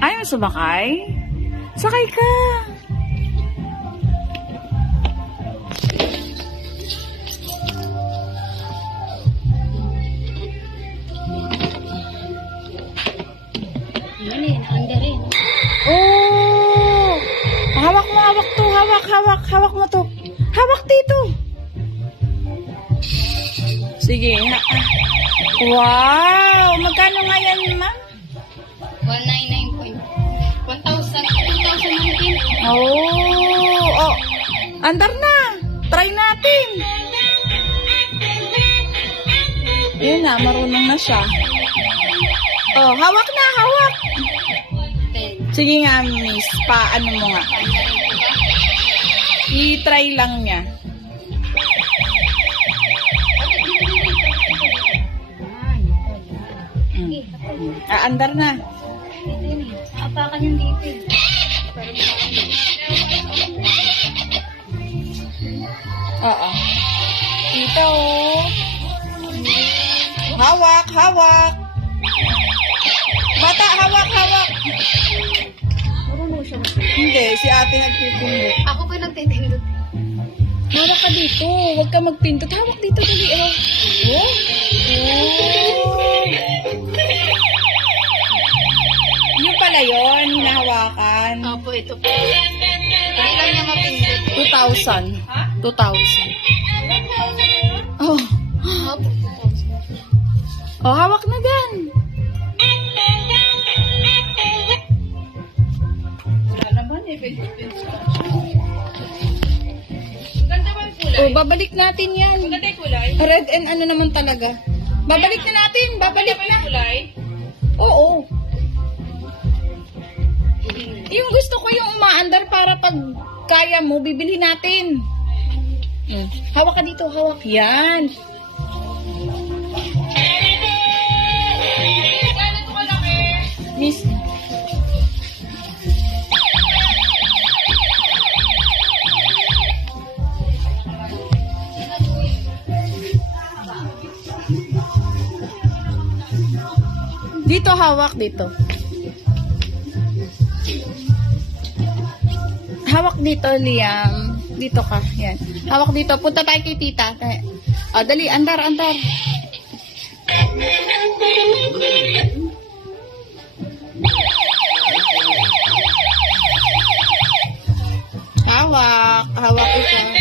Ayaw sumakay? Sakay ka. Yan eh, under eh. Oh! Hawak mo, hawak to. Hawak mo to. Hawak dito. Sige. Wow! Magkano nga yan, ma'am? 199 1,000 Oh! Andar na. Try natin. Ayun na, marunong na siya. Oh, hawak na, hawak. 10. Sige nga, miss. Paano mo nga? I-try lang niya. Andar na. Apakan yung dito eh. Oo. Dito. Hawak. Bata, hawak. Marunong siya. Hindi, si ate nagpipindot. Ako pa nagtitindot. Hawak ka dito. Huwag ka magpindot. Hawak dito, dali. Oh. Yung pala yun, hinahawakan. Opo, ito po. Kailan niya mapindot? 2,000. 2,000. Oh. Opo, 2,000. Oh, hawak na din. Wala naman eh, Ganda ba yung kulay? Oh, babalik natin yan. Maganda yung kulay? Red and ano naman talaga. Babalik na natin. Babalik Ganda ba na. yung kulay? Oo. Yung gusto ko yung umaandar para pag kaya mo, bibili natin. Hawak ka dito, hawak. Yan. Gano'n ito kalaki? Miss. Dito hawak dito. Hawak dito, Liam. Dito ka. Yan. Hawak dito. Punta tayo kay tita. Oh, dali. Andar. Hawak ito.